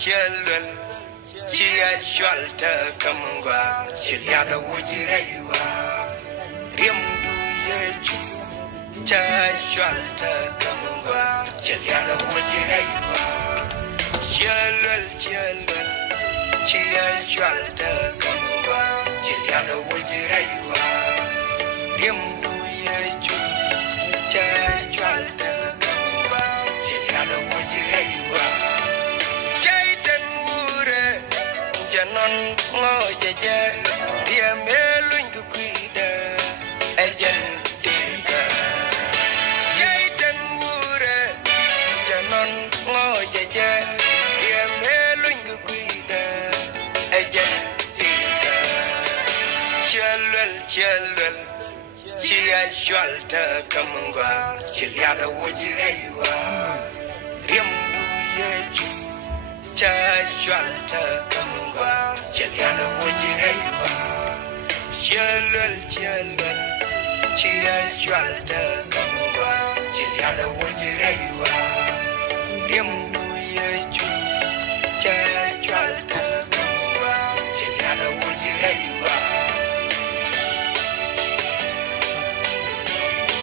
children, chia shelter kamangwa, chiliada wujirewa, rimdu yeju, chia shelter kamangwa, chiliada wujirewa, children, chia shelter kamangwa, chiliada wujirewa, rimdu yeju, chia shelter kamangwa, chiliada wujirewa. Janon ngojeje dia melun kuida ejen tiga jaiten wure janon ngojeje dia melun kuida ejen tiga chelwel chia shelter kamangwa chiliada wujirewa rimdu yeju chia shelter kamangwa chiliada wujirewa chelwel chia shelter kamangwa chiliada wujirewa